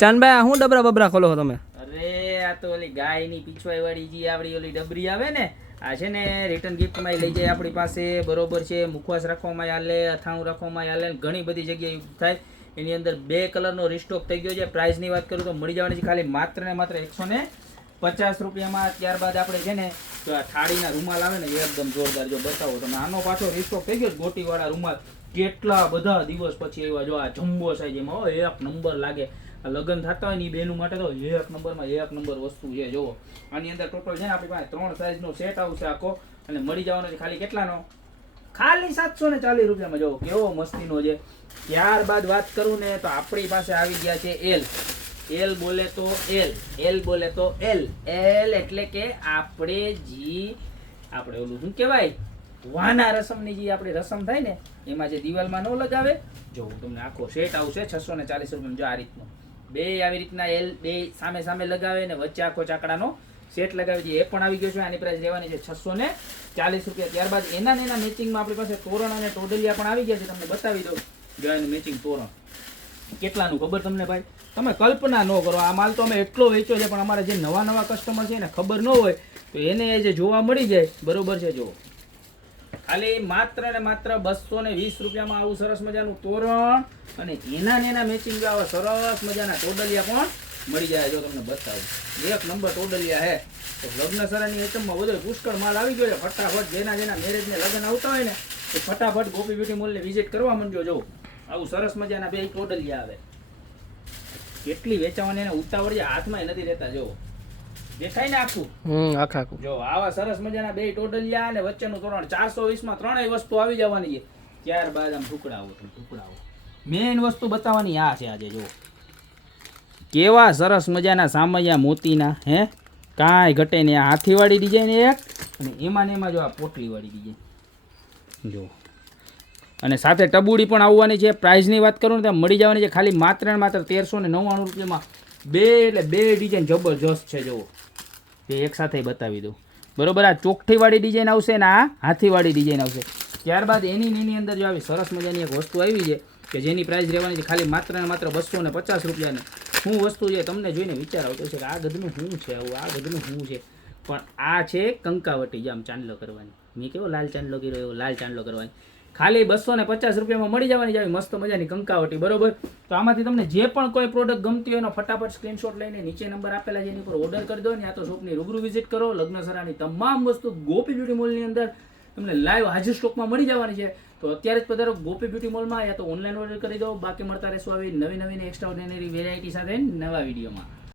ચાંદભાઈ હું ડબરા બબરા ખોલો છો તમે? અરે આ તો ઓલી ગાયની પીછવાઈ વાળી જે આપણી ઓલી ડબરી આવે ને, આ છે ને રિટર્ન ગિફ્ટમાં લઈ જાય આપણી પાસે, બરોબર છે. મુખવાસ રાખવામાં હાલે, અથાણું રાખવામાં હાલે, ઘણી બધી જગ્યાએ યુઝ થાય. એની અંદર 2 કલરનો રિસ્ટોક થઈ ગયો છે. પ્રાઇસની વાત કરું તો મળી જવાની છે ખાલી માત્ર ને માત્ર 150 રૂપિયામાં. ત્યારબાદ આપણે છે ને તો આ થાળીના રૂમાલ આવે ને એકદમ જોરદાર, જો બતાવો તમે, આનો પાછો રિસ્ટોક થઈ ગયો ગોટીવાળા રૂમાલ. કેટલા બધા દિવસ પછી એવા, જો આ જમ્બો સાઈઝ, એમાં એક નંબર લાગે. લગ્ન થતા હોય ને એ બેનું માટે તો એક નંબર વસ્તુ છે. જુઓ આની અંદર ટોટલ છે ને આપણી પાસે 3 સાઈઝનો સેટ આવશે આખો, અને મળી જવાનો છે ખાલી કેટલાનો? ખાલી 740 રૂપિયામાં. જો કેવો મસ્તીનો છે. ત્યારબાદ વાત કરું ને તો આપણી પાસે આવી ગયા છે એલ બોલે તો એલ બોલે તો એલ એટલે કે આપણે ઓલું શું કહેવાય, વાના રસમની જે આપણી રસમ થાય ને એમાં જે દિવાલમાં ન લગાવે, જો તમને આખો સેટ આવશે 640 રૂપિયામાં. જો આ રીતનો બે આવી રીતના એલ બે સામે સામે લગાવે ને વચ્ચે આખો ચાકડાનો સેટ લગાવી દઈએ, એ પણ આવી ગયો છે. આની પ્રાઇસ રહેવાની છે 640 રૂપિયા. ત્યારબાદ એના મેચિંગમાં આપણી પાસે તોરણ અને ટોડલિયા પણ આવી ગયા છે. તમને બતાવી દઉં જો એનું મેચિંગ તોરણ કેટલાનું ખબર તમને ભાઈ, તમે કલ્પના ન કરો. આ માલ તો અમે એટલો વેચ્યો છે, પણ અમારે જે નવા કસ્ટમર છે એને ખબર ન હોય તો એને જે જોવા મળી જાય, બરોબર છે. જો ખાલી માત્ર ને માત્ર 220 રૂપિયામાં આવું સરસ મજાનું તોરણ અને એના મેચિંગ આવા સરસ મજાના ટોડલિયા પણ મળી જાય. જો તમને બતાવું, એક નંબર ટોડલિયા હે. તો લગ્ન સરાની આઈટમમાં બધો પુષ્કળ માલ આવી ગયો છે. ફટાફટ જેના મેરેજ ને લગ્ન આવતા હોય ને તો ફટાફટ ગોપી બ્યુટી મોલને વિઝિટ કરવા માંડજો. જો આવું સરસ મજાના 2 ટોડલિયા આવે. કેટલી વેચાવાની એને ઉતાવળ છે, હાથમાં નથી રહેતા. જો દેખાય ને આખું, આખું. જો આવા સરસ મજાના 2 ટોડલિયા અને વચ્ચેનું તોરણ 420 માં ત્રણેય વસ્તુ આવી જવાની છે. ત્યારબાદ આમ ટુકડાઓ મેઇન વસ્તુ બતાવવાની આ છે. આજે જો કેવા સરસ મજાના સામૈયા મોતીના, હે કાંઈ ઘટે નહીં. આ હાથીવાળી ડિઝાઇન એક, અને એમાં જો આ પોટલીવાળી ડિઝાઇન જો, અને સાથે ટબુડી પણ આવવાની છે. પ્રાઇસની વાત કરું ને ત્યાં મળી જવાની છે ખાલી માત્ર ને માત્ર 1399 રૂપિયામાં. 2 ડિઝાઇન જબરજસ્ત છે. જુઓ તે એક સાથે બતાવી દઉં, બરોબર. આ ચોકઠીવાળી ડિઝાઇન આવશે ને આ હાથીવાળી ડિઝાઇન આવશે. ત્યારબાદ એની અંદર જો આવી સરસ મજાની એક વસ્તુ આવી છે કે જેની પ્રાઇસ રહેવાની છે ખાલી માત્ર ને માત્ર 250 રૂપિયાની. શું વસ્તુ છે તમને જોઈને વિચાર આવતો છે કે આ ગદનું શું છે, આવું આ ગદનું શું છે, પણ આ છે કંકાવટી. જે આમ ચાંદલો કરવાની, મેં કેવો લાલ ચાંદલો કર્યો એવો લાલ ચાંદલો કરવાની. ખાલી 250 રૂપિયામાં મળી જવાની છે આવી મસ્ત મજાની કંકાવટી, બરોબર. તો આમાંથી તમને જે પણ કોઈ પ્રોડક્ટ ગમતી હોય એનો ફટાફટ સ્ક્રીનશોટ લઈને નીચે નંબર આપેલા છે એની પર ઓર્ડર કરી દો. ને આ તો શોપની રૂબરૂ વિઝિટ કરો. લગ્ન સરાની તમામ વસ્તુ ગોપી બ્યુટી મોલની અંદર તમને લાઈવ હાજર સ્ટોકમાં મળી જવાની છે. તો અત્યારે જ પધારો ગોપી બ્યુટી મોલમાં, યા તો ઓનલાઈન ઓર્ડર કરી દો. બાકી મળતા રહેશું આવી નવી એક્સ્ટ્રા ઓર્ડિનરી વેરાયટી સાથે નવા વિડીયોમાં.